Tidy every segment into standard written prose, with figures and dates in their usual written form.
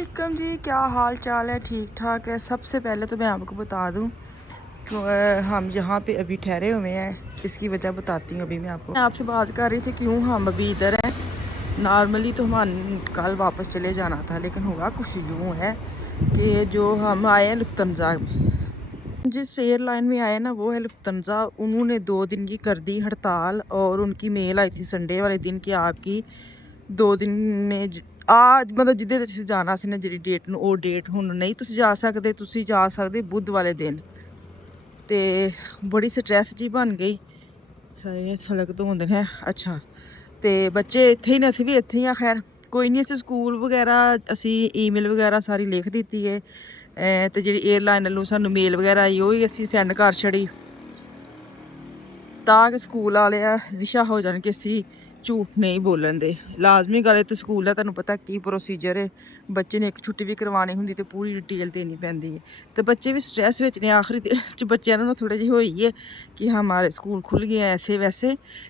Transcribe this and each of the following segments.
वालेकुम जी, क्या हाल चाल है? ठीक ठाक है। सबसे पहले तो मैं आपको बता दूं तो हम यहाँ पे अभी ठहरे हुए हैं। इसकी वजह बताती हूँ। अभी मैं आपसे बात कर रही थी क्यों हम अभी इधर हैं। नॉर्मली तो हम कल वापस चले जाना था, लेकिन हुआ कुछ यूँ है कि जो हम आए हैं लुफ्तhansa जिस एयरलाइन में आए ना वो है लुफ्तhansa। उन्होंने 2 दिन की कर दी हड़ताल और उनकी मेल आई थी संडे वाले दिन कि आपकी 2 दिन ने मतलब जिद्दे ਤੁਸੀਂ ਜਾਣਾ ਸੀ ਨਾ ਜਿਹੜੀ ਡੇਟ ਨੂੰ ਉਹ ਡੇਟ ਹੁਣ ਨਹੀਂ ਤੁਸੀਂ ਜਾ ਸਕਦੇ। ਤੁਸੀਂ ਜਾ ਸਕਦੇ ਬੁੱਧ ਵਾਲੇ ਦਿਨ। ਤੇ ਬੜੀ ਸਟ੍ਰੈਸ ਜੀ ਬਣ ਗਈ ਹੈ ਸੜਕ ਤੋਂ ਹੁੰਦੇ ਨੇ। ਅੱਛਾ ਤੇ ਬੱਚੇ ਇੱਥੇ ਹੀ ਨੇ, ਅਸੀਂ ਵੀ ਇੱਥੇ ਹੀ ਆ। ਖੈਰ ਕੋਈ ਨਹੀਂ, ਅਸੀਂ ਸਕੂਲ ਵਗੈਰਾ ਅਸੀਂ ਈਮੇਲ ਵਗੈਰਾ ਸਾਰੀ ਲਿਖ ਦਿੱਤੀ ਹੈ ਤੇ ਜਿਹੜੀ 에ਅਰਲਾਈਨ ਵੱਲੋਂ ਸਾਨੂੰ ਮੇਲ ਵਗੈਰਾ ਆਈ ਉਹ ਹੀ ਅਸੀਂ ਸੈਂਡ ਕਰ ਛੜੀ ਤਾਂ ਕਿ ਸਕੂਲ ਵਾਲੇ ਆ ਜ਼ਿਸ਼ਾ ਹੋ ਜਾਣ ਕਿ ਅਸੀਂ ਝੂਠ ਨਹੀਂ ਬੋਲਣ ਦੇ। ਲਾਜ਼ਮੀ ਗੱਲ ਹੈ ਤੇ ਸਕੂਲ ਦਾ ਤੁਹਾਨੂੰ ਪਤਾ ਕੀ ਪ੍ਰੋਸੀਜਰ ਹੈ। ਬੱਚੇ ਨੇ ਇੱਕ ਛੁੱਟੀ ਵੀ ਕਰਵਾਉਣੀ ਹੁੰਦੀ ਤੇ ਪੂਰੀ ਡਿਟੇਲ ਦੇਣੀ ਪੈਂਦੀ ਹੈ ਤੇ ਬੱਚੇ ਵੀ ਸਟ੍ਰੈਸ ਵਿੱਚ ਨੇ। ਆਖਰੀ ਚ ਬੱਚਿਆਂ ਨੂੰ ਥੋੜਾ ਜਿਹੀ ਹੋਈ ਹੈ कि हमारे स्कूल खुल गए हैं ऐसे वैसे,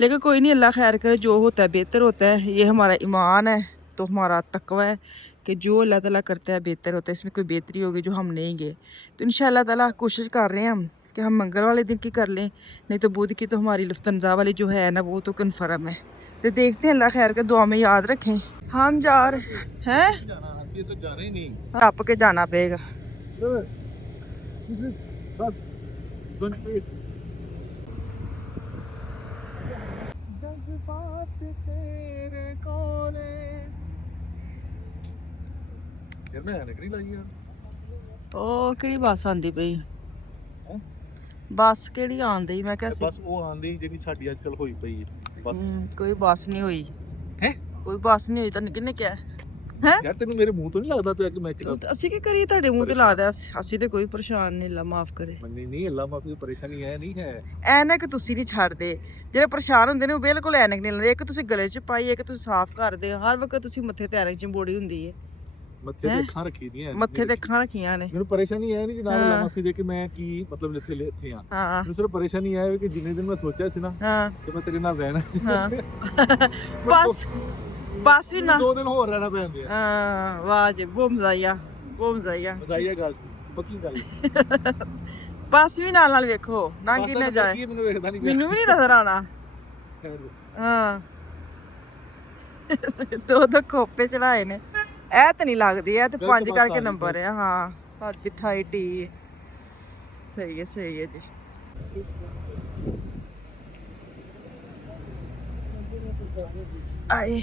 लेकिन कोई नहीं, अल्लाह खैर करे। जो होता है बेहतर होता है। ये हमारा ईमान है तो हमारा तकवा है कि जो अल्लाह ताला करता है बेहतर होता है। इसमें कोई बेहतरी होगी जो हम नहीं गए तो इंशाअल्लाह ताला कोशिश कर रहे हैं हम कि हम मंगल वाले दिन की कर लें, नहीं तो बुध की तो हमारी लुफ्तhansa वाली जो है ना वो तो कन्फर्म है। तो देखते हैं, अल्लाह खैर का दुआ में याद रखें। हम जा रहे हैं टप के जाना पड़ेगा। ਉਹ ਕਿਹੜੀ ਬੱਸ ਆਂਦੀ ਪਈ? ਬੱਸ ਕਿਹੜੀ ਆਂਦੀ? ਮੈਂ ਕਿਹਾ ਬਸ ਉਹ ਆਂਦੀ ਜਿਹੜੀ ਸਾਡੀ ਅੱਜ ਕੱਲ ਹੋਈ ਪਈ ਹੈ ਬਸ। ਕੋਈ ਬੱਸ ਨਹੀਂ ਹੋਈ ਹੈ, ਕੋਈ ਬੱਸ ਨਹੀਂ ਹੋਈ। ਤੈਨੂੰ ਕਿਹਨੇ ਕਿਹਾ ਹੈ? ਯਾਰ ਤੈਨੂੰ ਮੇਰੇ ਮੂੰਹ ਤੋਂ ਨਹੀਂ ਲੱਗਦਾ ਪਿਆ ਕਿ ਮੈਂ ਕਿਹੜਾ ਅਸੀਂ ਕੀ ਕਰੀਏ? ਤੁਹਾਡੇ ਮੂੰਹ ਤੇ ਲਾ ਦਿਆ। ਅਸੀਂ ਤੇ ਕੋਈ ਪਰੇਸ਼ਾਨ ਨਹੀਂ, ਅੱਲਾ ਮਾਫ ਕਰੇ। ਮੰਨੀ ਨਹੀਂ, ਅੱਲਾ ਮਾਫੀ ਪਰੇਸ਼ਾਨੀ ਹੈ ਨਹੀਂ ਹੈ। ਐਨਕ ਤੁਸੀਂ ਨਹੀਂ ਛੱਡਦੇ। ਜਿਹੜੇ ਪਰੇਸ਼ਾਨ ਹੁੰਦੇ ਨੇ ਉਹ ਬਿਲਕੁਲ ਐਨਕ ਨਹੀਂ ਲਾਉਂਦੇ। ਇੱਕ ਤੁਸੀਂ ਗਲੇ 'ਚ ਪਾਈ, ਇੱਕ ਤੁਸੀਂ ਸਾਫ਼ ਕਰਦੇ। ਹਰ ਵਕਤ ਤੁਸੀਂ ਮੱਥੇ ਤੇ ਐਨਕ ਚੰਬੋੜੀ ਹੁੰਦੀ ਹੈ। ਮੱਥੇ ਤੇ ਅੱਖਾਂ ਰੱਖੀ ਦੀਆਂ, ਮੱਥੇ ਤੇ ਅੱਖਾਂ ਰੱਖੀਆਂ ਨੇ। ਮੈਨੂੰ ਪਰੇਸ਼ਾਨੀ ਹੈ ਨਹੀਂ ਜਨਾਬ, ਅੱਲਾ ਮਾਫੀ ਦੇ ਕੇ ਮੈਂ ਕੀ ਮਤਲਬ ਇੱਥੇ ਆ। ਮੈਨੂੰ ਸਿਰਫ ਪਰੇਸ਼ਾਨੀ ਹੈ ਕਿ ਜਿੰਨੇ ਦਿਨ ਮੈਂ ਸੋਚਿਆ ਸੀ ਨਾ ਕਿ ਮੈਂ ਤੇਰੇ ਨਾਲ ਰਹਿਣਾ, ਬਸ ਵੀ ਨਾ 2 ਦਿਨ ਹੋਰ ਰਹਿਣਾ ਪੈਂਦੇ ਆ। ਵਾਹ ਜੀ, ਬੋਮਜ਼ਾਇਆ ਬੋਮਜ਼ਾਇਆ ਮਜ਼ਾਈਆ ਗੱਲ ਪੱਕੀ ਗੱਲ। ਬਸ ਵੀ ਨਾਲ ਵੇਖੋ ਨਾ ਕਿੰਨੇ ਜਾਏ। ਮੈਨੂੰ ਵੇਖਦਾ ਨਹੀਂ, ਮੈਨੂੰ ਵੀ ਨਹੀਂ ਨਜ਼ਰ ਆਣਾ। ਹਾਂ 2 ਖੋਪੇ ਚੜਾਏ ਨੇ। ਇਹ ਤਾਂ ਨਹੀਂ ਲੱਗਦੀ, ਇਹ ਤੇ 5 ਕਰਕੇ ਨੰਬਰ ਆ। ਹਾਂ ਸਾਡੀ 28 ਟੀ ਸਹੀ ਹੈ ਜੀ। ਆਏ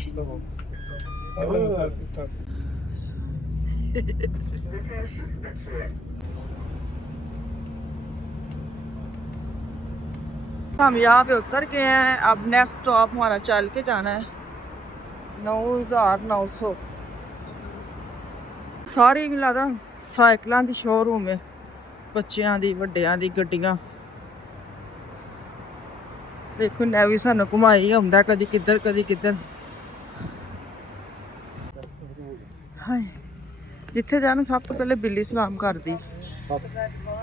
हम यहाँ पे उतर गए हैं। अब नेक्स्ट स्टॉप हमारा चल के जाना है 9900। सारी भी लगता साइकिलों की शोरूम है, बच्चों की ਵੱਡਿਆਂ ਦੀ ਗੱਡੀਆਂ। देखो ने भी सानू घुमाई आउंदा कदी किधर कदी किधर। हाय जिथे जाना सब तो पहले बिल्ली सलाम करदी,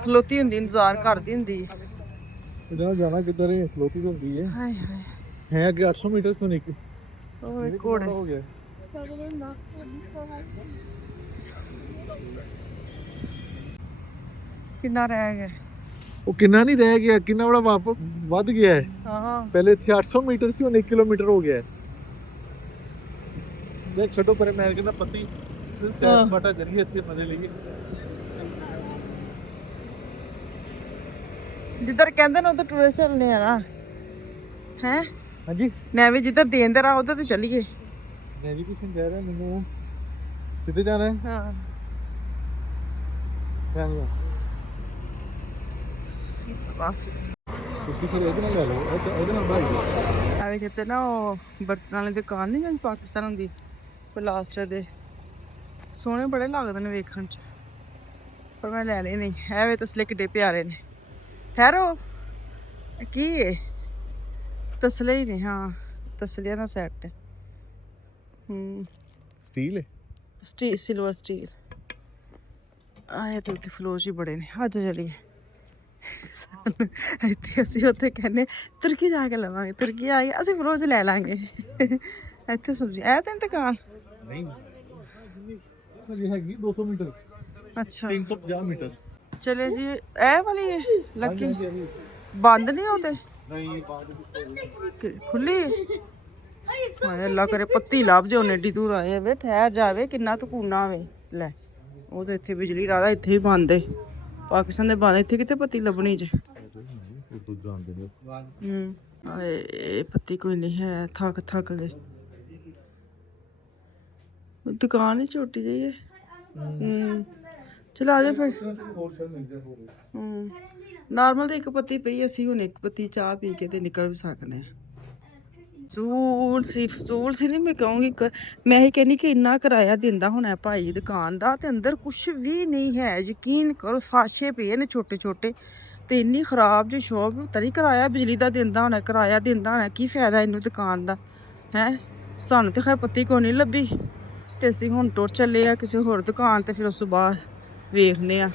खलोती हुंदी, इंतजार करदी हुंदी। जाना किधर है? खलोती तो होंदी है। हाय हाय है आगे 800 मीटर से निकल ओए घोड़े हो गया। कितना रह गया? ਉਹ ਕਿੰਨਾ ਨਹੀਂ ਰਹਿ ਗਿਆ, ਕਿੰਨਾ ਬੜਾ ਵਾਪਸ ਵੱਧ ਗਿਆ ਹੈ। ਹਾਂ ਪਹਿਲੇ ਇੱਥੇ 800 ਮੀਟਰ ਸੀ, ਹੁਣ 1 ਕਿਲੋਮੀਟਰ ਹੋ ਗਿਆ ਹੈ। ਦੇਖ ਛੱਡੋ ਪਰੇ, ਮੈਂ ਕਹਿੰਦਾ ਪੱਤੀ ਸੈਰ ਸਪਾਟਾ ਕਰੀਏ ਇੱਥੇ, ਮਜ਼ੇ ਲਈਏ। ਜਿੱਧਰ ਕਹਿੰਦੇ ਨੇ ਉਧਰ ਟੂਰਿਸਟ ਚੱਲਨੇ ਆ ਨਾ ਹੈ। ਹਾਂਜੀ ਨੈਵੀ ਜਿੱਧਰ ਦੇਣ ਦੇ ਰਾਹ ਉਧਰ ਤੇ ਚੱਲੀਏ। ਨੈਵੀਗੇਸ਼ਨ ਕਹਿ ਰਿਹਾ ਮੈਨੂੰ ਸਿੱਧੇ ਜਾਣਾ ਹੈ। ਹਾਂ ਬਸ ਤੁਸੀਂ ਫਿਰ ਇਹਦੇ ਨਾਲ ਲੈ ਲਓ। ਅੱਛਾ ਇਹਦੇ ਨਾਲ ਭਾਈ ਆਵੇ ਕਿਤੇ ਨਾ ਉਹ ਬਰਤਨਾਂ ਵਾਲੀ ਦੁਕਾਨ ਨਹੀਂ ਜਿਹੜੀ ਪਾਕਿਸਤਾਨ ਹੁੰਦੀ, ਪਲਾਸਟਰ ਦੇ ਸੋਹਣੇ ਬੜੇ ਲੱਗਦੇ ਨੇ ਵੇਖਣ ਚ, ਪਰ ਮੈਂ ਲੈ ਲਏ ਨਹੀਂ। ਐਵੇਂ ਤਸਲੇ ਕਿੱਡੇ ਪਿਆਰੇ ਨੇ। ਠਹਿਰੋ ਕੀ ਹੈ? ਤਸਲੇ ਹੀ ਨੇ। ਹਾਂ ਤਸਲਿਆਂ ਦਾ ਸੈੱਟ। ਸਟੀਲ ਹੈ, ਸਟੀਲ ਸਿਲਵਰ ਸਟੀਲ। ਆਏ ਤੇ ਉੱਤੇ ਫਲੋਸ਼ ਹੀ ਬੜੇ ਨੇ। ਅੱਜ ਚਲੀਏ ਇੱਥੇ ਅਸੀਂ ਉੱਥੇ ਕਹਿੰਦੇ ਤੁਰਕੀ ਜਾ ਕੇ ਲਵਾਂਗੇ, ਤੁਰਕੀ ਆ ਗਈ ਅਸੀਂ ਫਰੋਜ਼ ਲੈ ਲਾਂਗੇ। ਇੱਥੇ ਸਬਜ਼ੀ ਇਹ ਤਾਂ ਦੁਕਾਨ ਨਹੀਂ ਹਜੇ ਹੈਗੀ 200 ਮੀਟਰ, ਅੱਛਾ 350 ਮੀਟਰ। ਚਲੇ ਜੀ ਇਹ ਵਾਲੀ ਹੈ ਲੱਕੀ ਹਾਂਜੀ, ਬੰਦ ਨਹੀਂ ਹੋਤੇ ਨਹੀਂ ਬਾਅਦ ਵਿੱਚ ਖੁੱਲੀ ਹੈ। ਹਾਏ ਅੱਲਾ ਕਰੇ ਪੱਤੀ ਲੱਭ ਜੇ ਉਹਨੇ ਏਡੀ ਦੂਰ ਆਏ ਵੇ ਠਹਿਰ ਜਾਵੇ ਕਿੰਨਾ ਧਕੂਨਾ ਵੇ ਲੈ ਉਹ ਤੇ ਇੱਥੇ ਬਿਜਲੀ ਰਾਦਾ ਇੱਥੇ ਹੀ ਬੰਦ ਏ ਪਾਕਿਸਤਾਨ ਦੇ ਬੰਦ ਇੱਥੇ ਕਿਤੇ ਪੱਤੀ ਲੱਭਣੀ ਜੇ ਉਦੋਂ ਜਾਂਦੇ ਨੇ। ਹਾਏ ਇਹ ਪੱਤੀ ਕੋਈ ਨਹੀਂ ਹੈ ਥੱਕ ਗਏ ਦੁਕਾਨ ਹੀ ਛੋਟੀ ਜਿਹੀ ਹੈ। ਚਲ ਆ ਜਾ ਫਿਰ ਨਾਰਮਲ ਤੇ ਇੱਕ ਪੱਤੀ ਪਈ ਅਸੀਂ ਹੁਣ ਇੱਕ ਪੱਤੀ ਚਾਹ ਪੀ ਕੇ ਤੇ ਨਿਕਲ ਵੀ ਸਕਦੇ ਹਾਂ। ਫਜ਼ੂਲ ਸੀ ਨਹੀਂ ਮੈਂ ਕਹੂੰਗੀ ਮੈਂ ਹੀ ਕਹਿੰਦੀ ਕਿ ਇੰਨਾ ਕਿਰਾਇਆ ਦਿੰਦਾ ਹੋਣਾ ਭਾਈ ਦੁਕਾਨ ਦਾ ਤੇ ਅੰਦਰ ਕੁਛ ਵੀ ਨਹੀਂ ਹੈ ਯਕੀਨ ਕਰੋ ਸਾਸ਼ੇ ਪਏ ਨੇ ਛੋਟੇ ਛੋਟੇ ਤੇ ਇੰਨੀ ਖਰਾਬ ਜਿਹੀ ਸ਼ੋਪ ਪਤਾ ਨਹੀਂ ਕਿਰਾਇਆ ਬਿਜਲੀ ਦਾ ਦਿੰਦਾ ਹੋਣਾ ਕਿਰਾਇਆ ਦਿੰਦਾ ਹੋਣਾ ਕੀ ਫਾਇਦਾ ਇਹਨੂੰ ਦੁਕਾਨ ਦਾ ਹੈ ਸਾਨੂੰ ਤੇ ਖੈਰ ਪੱਤੀ ਕੋਈ ਨਹੀਂ ਲੱਭੀ ਤੇ ਅਸੀਂ ਹੁਣ ਟੁਰ ਚੱਲੇ ਆ ਕਿਸੇ ਹੋਰ ਦੁਕਾਨ ਤੇ ਫਿਰ ਉਸ ਤੋਂ ਬਾਅਦ ਵੇਖਦੇ ਆ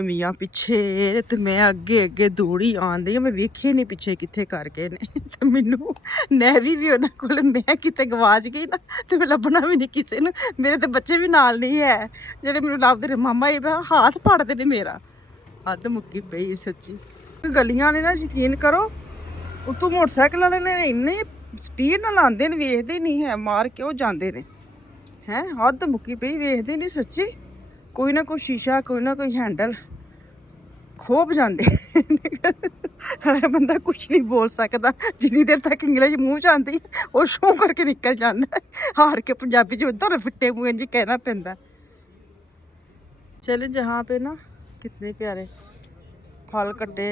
ਮੀਆਂ ਪਿੱਛੇ ਤੇ ਮੈਂ ਅੱਗੇ ਦੌੜੀ ਆਉਂਦੀ ਆ ਮੈਂ ਵੇਖੇ ਨਹੀਂ ਪਿੱਛੇ ਕਿੱਥੇ ਕਰ ਗਏ ਨੇ ਤੇ ਮੈਨੂੰ ਨੈਵੀ ਵੀ ਉਹਨਾਂ ਕੋਲ ਮੈਂ ਕਿਤੇ ਗਵਾਚ ਗਈ ਨਾ ਤੇ ਮੈਂ ਲੱਭਣਾ ਵੀ ਨਹੀਂ ਕਿਸੇ ਨੂੰ ਮੇਰੇ ਤੇ ਬੱਚੇ ਵੀ ਨਾਲ ਨਹੀਂ ਹੈ ਜਿਹੜੇ ਮੈਨੂੰ ਲੱਭਦੇ ਨੇ ਮਾਮਾ ਇਹ ਹੱਥ ਫੜਦੇ ਨੇ ਮੇਰਾ ਹੱਦ ਮੁੱਕੀ ਪਈ ਸੱਚੀ ਗਲੀਆਂ ਨੇ ਨਾ ਯਕੀਨ ਕਰੋ ਉਤੋਂ ਮੋਟਰਸਾਈਕਲ ਵਾਲੇ ਨੇ ਇੰਨੇ ਸਪੀਡ ਨਾਲ ਆਉਂਦੇ ਨੇ ਵੇਖਦੇ ਨਹੀਂ ਹੈ ਮਾਰ ਕਿਉਂ ਜਾਂਦੇ ਨੇ ਹੈ ਹੱਦ ਮੁੱਕੀ ਪਈ ਵੇਖਦੇ ਨਹੀਂ ਸੱਚੀ ਕੋਈ ਨਾ ਕੋਈ ਸ਼ੀਸ਼ਾ ਕੋਈ ਨਾ ਕੋਈ ਹੈਂਡਲ ਖੋਬ ਜਾਂਦੇ ਬੰਦਾ ਕੁਛ ਨਹੀਂ ਬੋਲ ਸਕਦਾ ਜਿੰਨੀ ਦੇਰ ਤੱਕ ਇੰਗਲਿਸ਼ ਮੂੰਹ ਚ ਆਉਂਦੀ ਉਹ ਸ਼ੋਅ ਕਰਕੇ ਨਿਕਲ ਜਾਂਦਾ ਹਾਰ ਕੇ ਪੰਜਾਬੀ ਚ ਉਧਰ ਫਿੱਟੇ ਮੂੰਹ ਇੰਝ ਕਹਿਣਾ ਪੈਂਦਾ। चले जहाँ पे ना कितने प्यारे फल कट्टे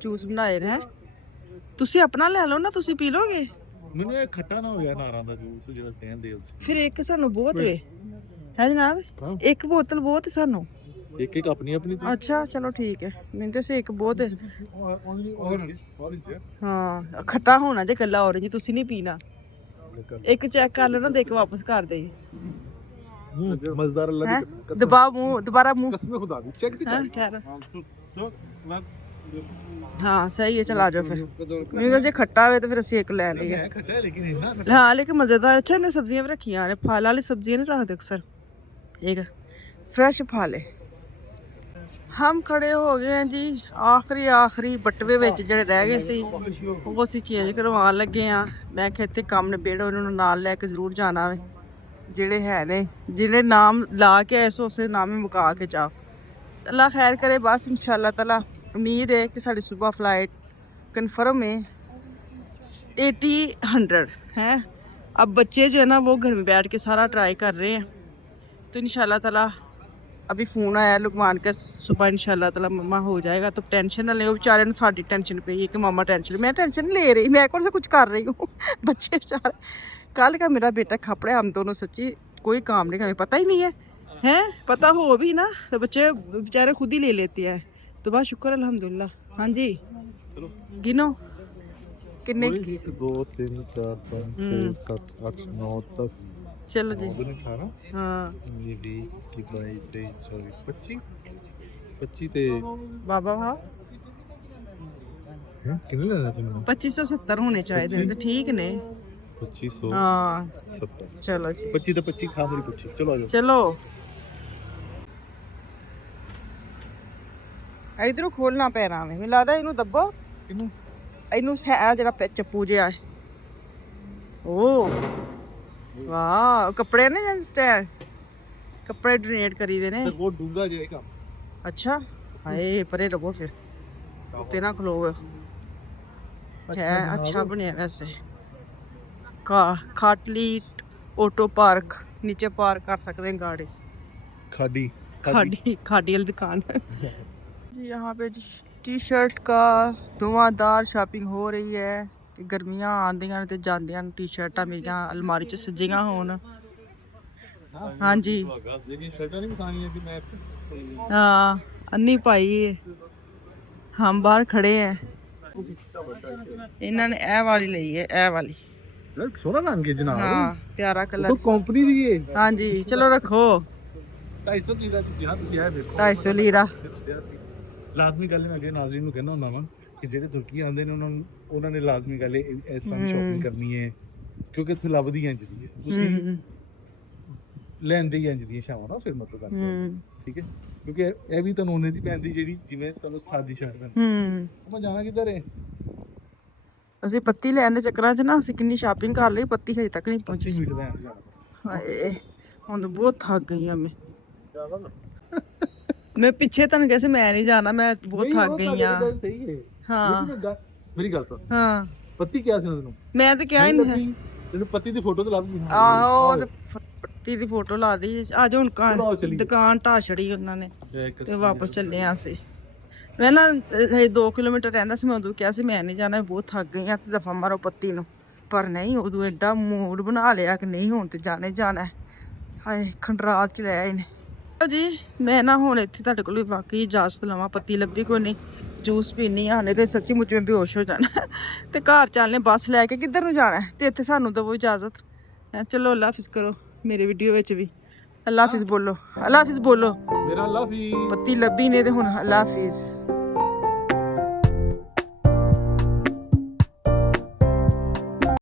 जूस बनाए ने तुसी अपना ले लो ना तुसी पी लोगे ਮੈਨੂੰ ਇਹ ਖੱਟਾ ਨਾ ਹੋ ਗਿਆ ਨਾਰਾਂ ਦਾ ਜੂਸ ਜਿਹੜਾ ਕਹਿੰਦੇ ਉਸ फिर एक सानू बहुत वे है जनाब एक बोतल बहुत है सानू ਇੱਕ ਇੱਕ ਆਪਣੀ ਆਪਣੀ अच्छा चलो ठीक है मैंने तो से एक बहुत है हाँ खट्टा होना जे कल्ला ऑरेंज तुसी नहीं पीना एक चेक कर लो ना देख वापस कर दे मजेदार अल्लाह की कसम दबा मुंह दोबारा मुंह कसम खुदा दी चेक दी हाँ सही है चल आ जाओ फिर नहीं तो जे खट्टा हुए तो फिर ਅਸੀਂ ਇੱਕ ਲੈ ਲਈਏ खट्टा है लेकिन इतना हाँ लेकिन मजेदार अच्छा इन्हें सब्जियां भी रखियां ने फल वाली सब्जियां नहीं रखते अक्सर एक फ्रेश फल है हम खड़े हो गए हैं जी आखिरी बटवे ਵਿੱਚ ਜਿਹੜੇ ਰਹਿ ਗਏ ਸੀ ਉਹ ਅਸੀਂ ਚੇਂਜ ਕਰਵਾਉਣ ਲੱਗੇ ਆ ਮੈਂ ਕਿਹਾ ਇੱਥੇ ਕੰਮ ਨਿਬੇੜੋ ਉਹਨਾਂ ਨੂੰ ਨਾਲ ਲੈ ਕੇ ਜ਼ਰੂਰ ਜਾਣਾ ਵੇ ਜਿਹੜੇ ਹੈ ਨੇ ਜਿਹੜੇ ਨਾਮ ਲਾ ਕੇ ਆਏ ਸੋ ਉਸੇ ਨਾਮ ਹੀ ਮੁਕਾ ਕੇ ਜਾओ अल्लाह खैर करे बस इंशाल्लाह ताला उम्मीद है कि साड़ी सुबह फ्लाइट कंफर्म है 80-100 है। अब बच्चे जो है ना वो घर में बैठ के सारा ट्राई कर रहे हैं तो इंशाल्लाह ताला अभी फ़ोन आया लुकमान का सुबह इंशाल्लाह ताला मम्मा हो जाएगा तो टेंशन ना ले बेचारे ने साड़ी टेंशन पे है कि मामा टेंशन मैं टेंशन नहीं ले रही मैं कौन सा कुछ कर रही हूँ बच्चे बेचारे कल का मेरा बेटा खपड़े हम दोनों सच्ची कोई काम नहीं हमें पता ही नहीं है हैं पता हो भी ना तो बच्चे बेचारे खुद ही ले लेते हैं तो बस शुक्र अल्हम्दुलिल्लाह। हाँ जी गिनो किन्ने 1 2 3 4 5 6 7 8 9 10 चलो जी 18 हाँ 20 22 23 24 25 ਤੇ बाबा हाँ ਹੈ ਕਿੰਨੇ ਲੈਣਾ ਸੀ ਮੈਨੂੰ 2570 होने चाहिए तो ठीक ने 2570 हाँ चलो जी 25 ਤੇ 25 ਖਾ ਮੇਰੀ 25 ਚਲੋ ਆ ਜਾਓ चलो इधरों खोलना पैना में मैं लगता इनू दबो ਕਿਨੂੰ इनू जरा चप्पू जिहा ओ वाह कपड़े ने जन स्टैंड कपड़े डोनेट करी दे ने ਬਹੁਤ ਡੂੰਗਾ ਜਿਹਾ ਕੰਮ अच्छा हाय परे रहो फिर उत्ते ना खलो है अच्छा बनया वैसे खाटली ऑटो पार्क नीचे पार्क कर सकते हैं गाड़ी ਖਾਡੀ खाड़ी वाली दुकान जी यहाँ पे टी शर्ट का धुआंधार शॉपिंग हो रही है कि गर्मियां आंदियां ते जांदियां टी शर्टां मेरियां अलमारी च सजियां होन हाँ जी हाँ अन्नी पाई हम बाहर खड़े हैं इन्होंने ए वाली ली है ए वाली ਸੋਹਣਾ ਰੰਗ ਹੈ ਜਨਾਬ हाँ प्यारा तो कलर कंपनी ਦੀ ਹੈ हाँ जी चलो रखो 250 ਲੀਰਾ ਦੀ ਜਨਾਬ ਤੁਸੀਂ ਆਏ ਵੇਖੋ 250 ਲੀਰਾ ਲਾਜ਼ਮੀ ਗੱਲ ਮੈਂ ਅੱਗੇ ਨਾਜ਼ਰੀਨ ਨੂੰ ਕਹਿੰਦਾ ਹੁੰਦਾ ਵਾਂ ਕਿ ਜਿਹੜੇ ਤੁਰਕੀ ਆਉਂਦੇ ਨੇ ਉਹਨਾਂ ਨੇ ਲਾਜ਼ਮੀ ਗੱਲ ਇਸ ਤਰ੍ਹਾਂ ਦੀ ਸ਼ਾਪਿੰਗ ਕਰਨੀ ਹੈ ਕਿਉਂਕਿ ਇੱਥੇ ਲੱਭਦੀਆਂ ਜਿਹੜੀ ਤੁਸੀਂ ਲੈਂਦੇ ਹੀ ਇੰਜ ਦੀਆਂ ਸ਼ਾਮਾਂ ਨਾ ਫਿਰ ਮਤਲਬ ਕਰਦੇ ਠੀਕ ਹੈ ਕਿਉਂਕਿ ਇਹ ਵੀ ਤੁਹਾਨੂੰ ਉਹਨੇ ਦੀ ਪੈਂਦੀ ਜਿਹੜੀ ਜਿਵੇਂ ਤੁਹਾਨੂੰ ਸਾਦੀ ਸ਼ਰਟ ਪੈਂਦੀ ਮੈਂ ਜਾਣਾ ਕਿੱਧਰ ਹੈ ਅਸੀਂ ਪੱਤੀ ਲੈਣ ਦੇ ਚੱਕਰਾਂ 'ਚ ਨਾ ਅਸੀਂ ਕਿੰਨੀ ਸ਼ਾਪਿੰਗ ਕਰ ਲਈ ਪੱਤੀ ਹਜੇ ਤੱਕ ਨਹੀਂ ਪਹੁੰਚੀ ਹਾਏ ਹੁਣ ਤਾਂ ਬਹੁਤ ਥੱਕ ਗਈ ਆ ਮੈਂ ਪਿੱਛੇ ਤੁਹਾਨੂੰ ਕਿਹਾ ਸੀ ਮੈਂ ਨਹੀਂ ਜਾਣਾ ਮੈਂ ਬਹੁਤ ਥੱਕ ਗਈ ਆ ਹਾਂ ਮੇਰੀ ਗੱਲ ਸੁਣ ਹਾਂ ਪੱਤੀ ਕਿਹਾ ਸੀ ਤੈਨੂੰ ਮੈਂ ਤਾਂ ਕਿਹਾ ਹੀ ਨਹੀਂ ਤੈਨੂੰ ਪੱਤੀ ਦੀ ਫੋਟੋ ਤੇ ਲੱਭ ਗਈ ਆਹੋ ਪੱਤੀ ਦੀ ਫੋਟੋ ਲਾ ਦੀ ਅੱਜ ਹੁਣ ਦੁਕਾਨ ਢਾ ਛੜੀ ਉਹਨਾਂ ਨੇ ਤੇ ਵਾਪਸ ਚੱਲੇ ਆ ਅਸੀਂ ਮੈਂ ਨਾ 2 ਕਿਲੋਮੀਟਰ ਰਹਿੰਦਾ ਸੀ ਮੈਂ ਉਦੋਂ ਕਿਹਾ ਸੀ ਮੈਂ ਨਹੀਂ ਜਾਣਾ ਬਹੁਤ ਥੱਕ ਗਈ ਆ ਤੇ ਦਫਾ ਮਾਰੋ ਪੱਤੀ ਨੂੰ ਪਰ ਨਹੀਂ ਉਦੋਂ ਐਡਾ ਮੂਡ ਬਣਾ ਲਿਆ ਕਿ ਨਹੀਂ ਹੁਣ ਤੇ ਜਾਣਾ ਹਾਏ ਖੰਡਰਾਤ ਚ ਲੈ ਆਏ ਨੇ ਜੀ ਮੈਂ ਨਾ ਹੁਣ ਇੱਥੇ ਤੁਹਾਡੇ ਕੋਲ ਵਾਕਈ ਇਜਾਜ਼ਤ ਲਵਾਂ ਪੱਤੀ ਲੱਭੀ ਕੋਈ ਨਹੀਂ ਜੂਸ ਪੀਣੀ ਆ ਨਹੀਂ ਤੇ ਸੱਚੀ ਮੁੱਚੀ ਮੈਂ ਬੇਹੋਸ਼ ਹੋ ਜਾਣਾ ਤੇ ਘਰ ਚੱਲਨੇ ਬੱਸ ਲੈ ਕੇ ਕਿੱਧਰ ਨੂੰ ਜਾਣਾ ਤੇ ਇੱਥੇ ਸਾਨੂੰ ਦਵੋ ਇਜਾਜ਼ਤ ਚਲੋ ਅੱਲਾ ਹਾਫਿਜ਼ ਕਰੋ ਮੇਰੇ ਵੀਡੀਓ ਵਿੱਚ ਵੀ ਅੱਲਾ ਹਾਫਿਜ਼ ਬੋਲੋ ਅੱਲਾ ਹਾਫਿਜ਼ ਬੋਲੋ ਮੇਰਾ ਅੱਲਾ ਹਾਫਿਜ਼ ਪੱਤੀ ਲੱਭੀ ਨੇ ਤੇ ਹੁਣ ਅੱਲਾ ਹਾਫਿਜ਼